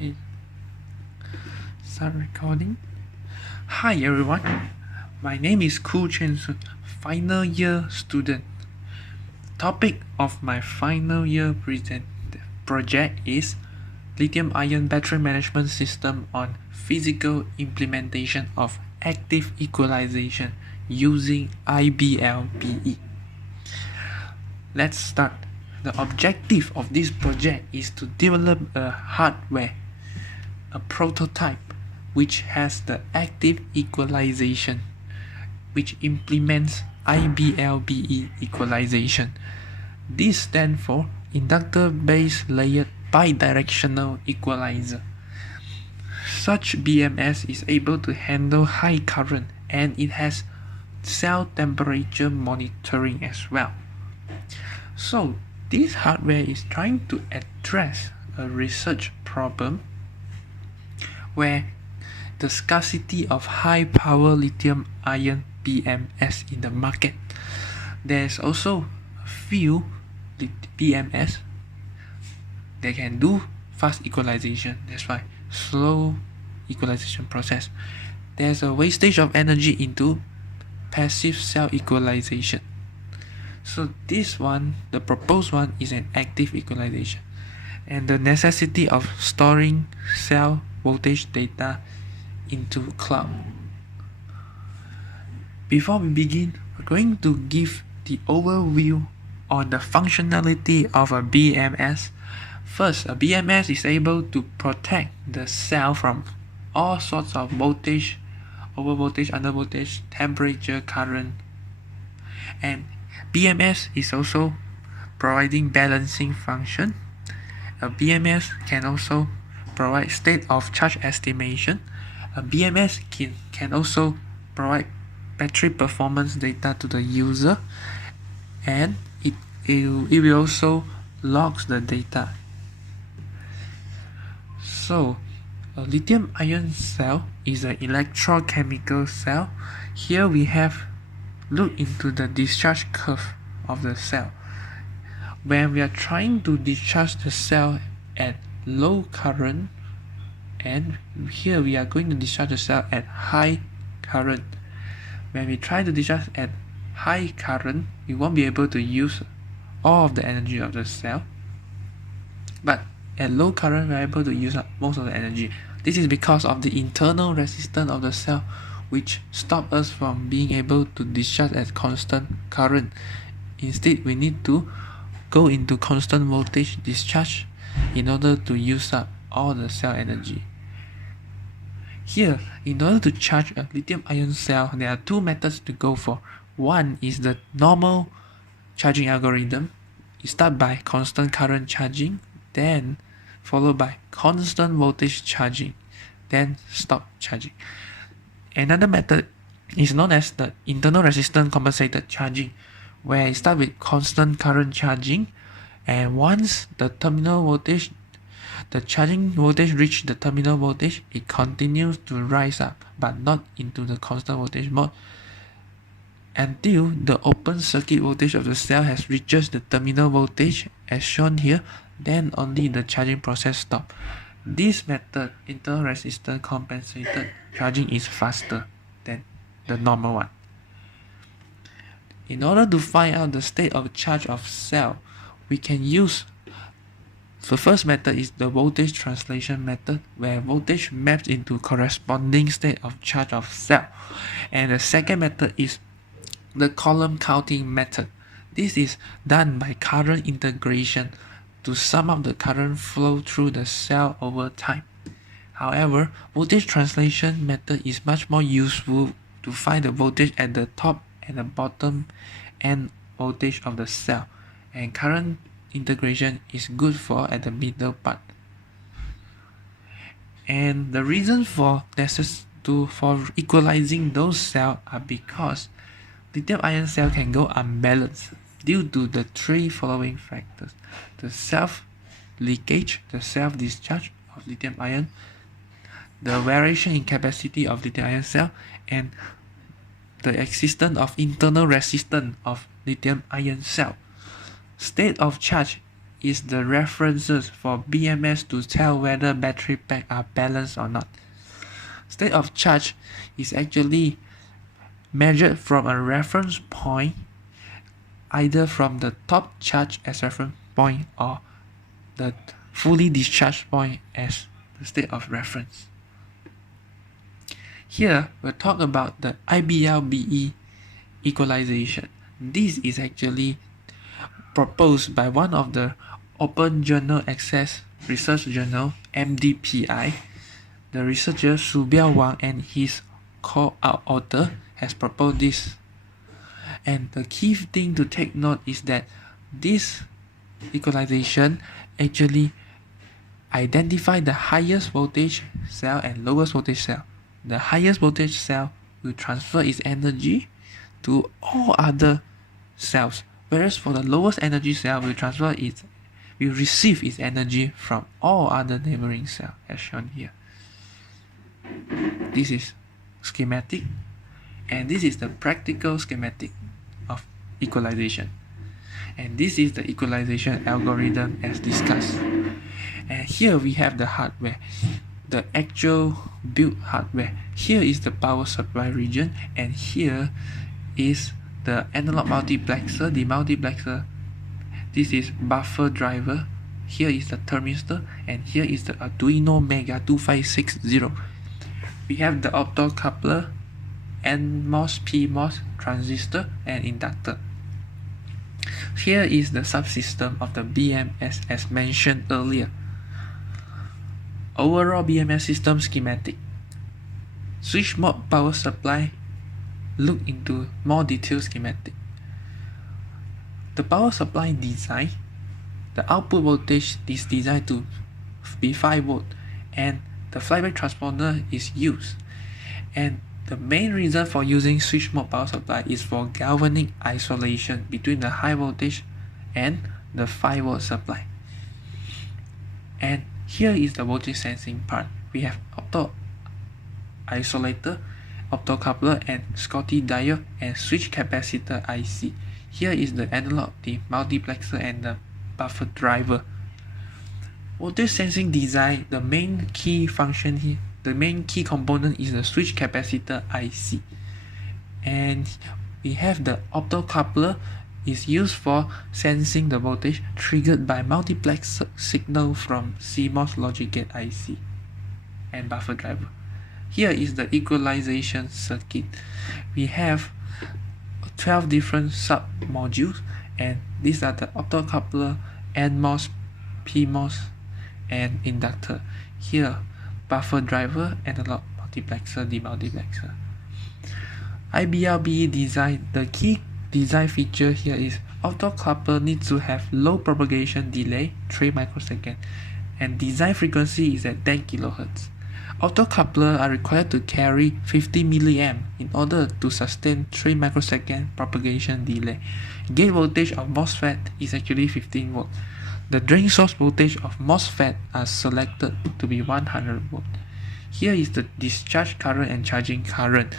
Okay, start recording. Hi everyone, my name is Ku Chen Sun, final year student. Topic of my final year project is lithium-ion battery management system on physical implementation of active equalization using IBLBE. Let's start. The objective of this project is to develop a hardware, a prototype which has the active equalization, which implements IBLBE Equalization. This stands for Inductor-based layered Bidirectional Equalizer. Such BMS is able to handle high current and it has cell temperature monitoring as well. So this hardware is trying to address a research problem where the scarcity of high power lithium-ion BMS in the market. There's also a few BMS that can do fast equalization. That's why slow equalization process. There's a wastage of energy into passive cell equalization. So this one, the proposed one, is an active equalization, and the necessity of storing cell voltage data into cloud. Before we begin, we're going to give the overview on the functionality of a BMS. First, a BMS is able to protect the cell from all sorts of voltage, over voltage, under voltage, temperature, current, and BMS is also providing balancing function. A BMS can also provide state of charge estimation. A BMS can also provide battery performance data to the user, and it will also logs the data. So a lithium-ion cell is an electrochemical cell. Here we have looked into the discharge curve of the cell. When we are trying to discharge the cell at low current, and here we are going to discharge the cell at high current. When we try to discharge at high current, we won't be able to use all of the energy of the cell, but at low current we are able to use up most of the energy. This is because of the internal resistance of the cell, which stop us from being able to discharge at constant current. Instead, we need to go into constant voltage discharge in order to use up all the cell energy. Here, in order to charge a lithium-ion cell, there are two methods to go for. One is the normal charging algorithm. You start by constant current charging, then followed by constant voltage charging, then stop charging. Another method is known as the internal resistance compensated charging, where you start with constant current charging, and once the terminal voltage, the charging voltage reach the terminal voltage, it continues to rise up, but not into the constant voltage mode until the open circuit voltage of the cell has reached the terminal voltage as shown here. Then only the charging process stops. This method, internal resistance compensated charging, is faster than the normal one. In order to find out the state of charge of cell, we can use the first method is the voltage translation method, where voltage maps into corresponding state of charge of cell. And the second method is the column counting method. This is done by current integration to sum up the current flow through the cell over time. However, voltage translation method is much more useful to find the voltage at the top and the bottom end voltage of the cell, and current integration is good for at the middle part. And the reason for equalizing those cells are because lithium-ion cell can go unbalanced due to the three following factors: the self-leakage, the self-discharge of lithium-ion, the variation in capacity of lithium-ion cell, and the existence of internal resistance of lithium-ion cell. State of charge is the references for BMS to tell whether battery pack are balanced or not. State of charge is actually measured from a reference point, either from the top charge as reference point or the fully discharged point as the state of reference. Here we'll talk about the IBLBE Equalization. This is actually proposed by one of the open journal access research journal MDPI. The researcher Wang and his co-author has proposed this. And the key thing to take note is that this equalization actually identify the highest voltage cell and lowest voltage cell. The highest voltage cell will transfer its energy to all other cells, whereas for the lowest energy cell will receive its energy from all other neighboring cells, as shown here. This is schematic, and this is the practical schematic of equalization. And this is the equalization algorithm as discussed. And here we have the hardware, the actual built hardware. Here is the power supply region, and here is the analog multiplexer, the multiplexer. This is buffer driver. Here is the thermistor, and here is the Arduino Mega 2560. We have the optocoupler, NMOS, PMOS, transistor, and inductor. Here is the subsystem of the BMS as mentioned earlier. Overall BMS system schematic. Switch mode power supply. Look into more detailed schematic. The power supply design, the output voltage is designed to be 5 volt, and the flyback transponder is used. And the main reason for using switch mode power supply is for galvanic isolation between the high voltage and the 5 volt supply. And here is the voltage sensing part. We have opto isolator, optocoupler, and Schottky diode and switch capacitor IC. Here is the analog, the multiplexer, and the buffer driver. Voltage sensing design, the main key function here, the main key component is the switch capacitor IC. And we have the optocoupler is used for sensing the voltage triggered by multiplex signal from CMOS logic gate IC and buffer driver. Here is the equalization circuit. We have 12 different sub-modules, and these are the optocoupler, NMOS, PMOS, and inductor. Here, buffer driver, analog multiplexer, demultiplexer. IBLBE design, the key design feature here is optocoupler needs to have low propagation delay, 3 microseconds, and design frequency is at 10 kHz. Optocoupler are required to carry 50 mA in order to sustain 3 microsecond propagation delay. Gate voltage of MOSFET is actually 15 volt. The drain source voltage of MOSFET are selected to be 100 volt. Here is the discharge current and charging current.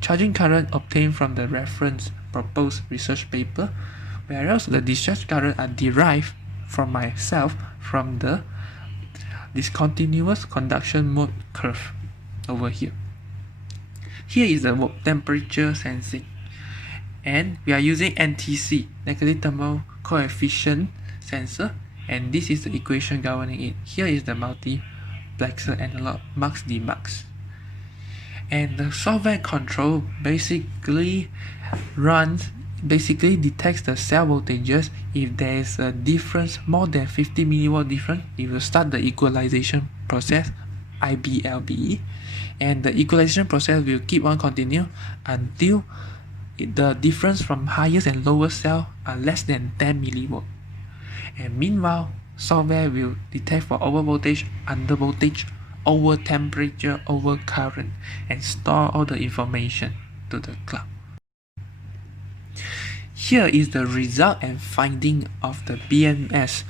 Charging current obtained from the reference proposed research paper, whereas the discharge current are derived from myself from the discontinuous conduction mode curve over here. Here is the temperature sensing, and we are using NTC, negative thermal coefficient sensor, and this is the equation governing it. Here is the multiplexer analog mux demux. And the software control basically detects the cell voltages. If there is a difference more than 50 milliwatt difference, it will start the equalization process, IBLBE, and the equalization process will keep on continue until the difference from highest and lowest cell are less than 10 milliwatt. And meanwhile, software will detect for over voltage, under voltage, over temperature, over current, and store all the information to the cloud. Here is the result and finding of the BMS.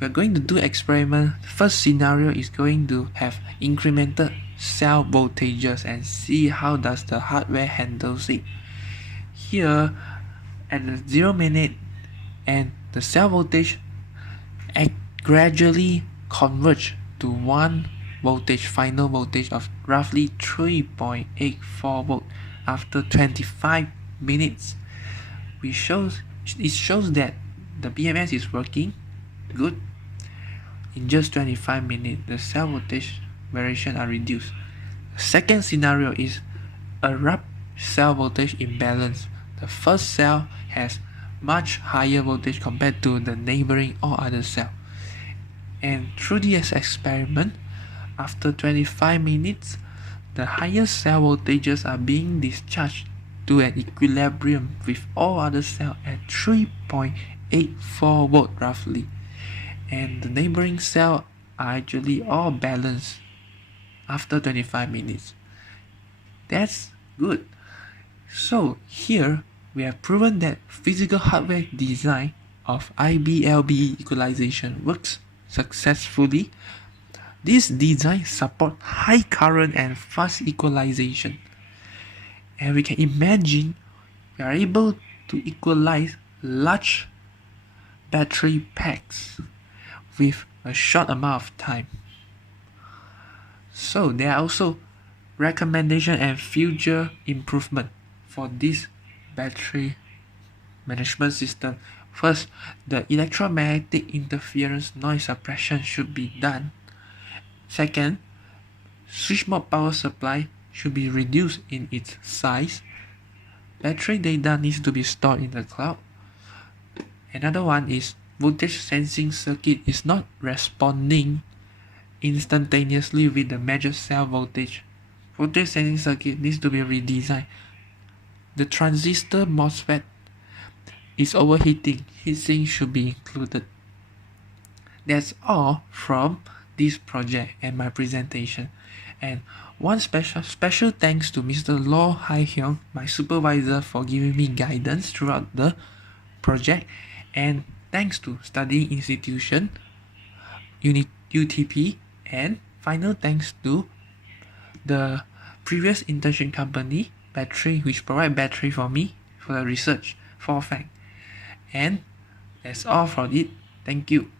We're going to do experiment. First scenario is going to have incremental cell voltages and see how does the hardware handles it. Here at the 0 minute, and the cell voltage gradually converge to one voltage, final voltage of roughly 3.84 volt after 25 minutes. It shows that the BMS is working good. In just 25 minutes, the cell voltage variation are reduced. The second scenario is Abrupt cell voltage imbalance. The first cell has much higher voltage compared to the neighboring or other cell. And through this experiment, after 25 minutes, the higher cell voltages are being discharged to an equilibrium with all other cells at 3.84 volt roughly. And the neighboring cells are actually all balanced after 25 minutes. That's good. So here we have proven that physical hardware design of IBLBE equalization works successfully. This design supports high current and fast equalization. And we can imagine we are able to equalize large battery packs with a short amount of time. So there are also recommendation and future improvement for this battery management system. First, the electromagnetic interference noise suppression should be done. Second, switch mode power supply should be reduced in its size. Battery data needs to be stored in the cloud. Another one is voltage sensing circuit is not responding instantaneously with the measured cell voltage. Voltage sensing circuit needs to be redesigned. The transistor MOSFET is overheating. Heatsink should be included. That's all from this project and my presentation. And one special thanks to Mr. Law Hai Hyung, my supervisor, for giving me guidance throughout the project, and thanks to studying institution UTP, and final thanks to the previous internship company battery, which provide battery for me for the research for Fang. And that's all for it. Thank you.